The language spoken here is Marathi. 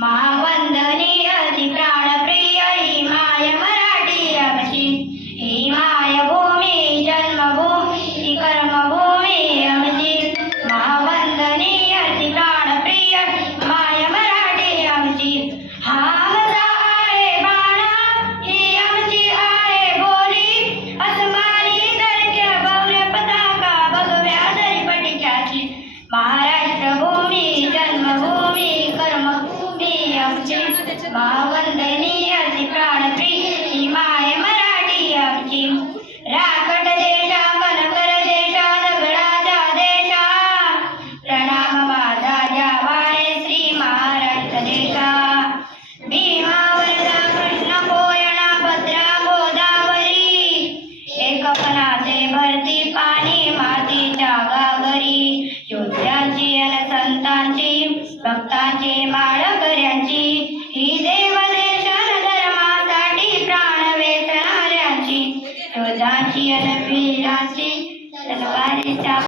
महावंदनीय ती प्राणप्रिय ही माय मराठी आमची। ही माय भूमी जन्मभूमी ही कर्मभूमी आमची। महावंदनीय ती प्राणप्रिय माय मराठी आमची। हा आमचा आहे बाणा ही आमची आहे बोली। अस्मानी सारख्या भव्य पताका भगव्या दरीपटीच्याची। महाराष्ट्र भूमी जन्मभूमी कर्मभूमी आमची। महावंदनीय ती प्राणप्रिय ही माय मराठी आमची। राखट देशा कनकर देशा दगडाचा देशा। प्रणाम माझा जावाने श्री महाराष्ट्र देशा। भीमा वर्धा कृष्ण कोयना भद्रा गोदावरी। एकपणाचे भरती पाणी मातीच्या गागरी। योद्ध्यांची अन संतांची भक्तांची माळकऱ्यांची। ही देवदेशन धर्मासाठी प्राण वेचणाऱ्यांची। योद्धांची अन वीरांची तलवारीच्या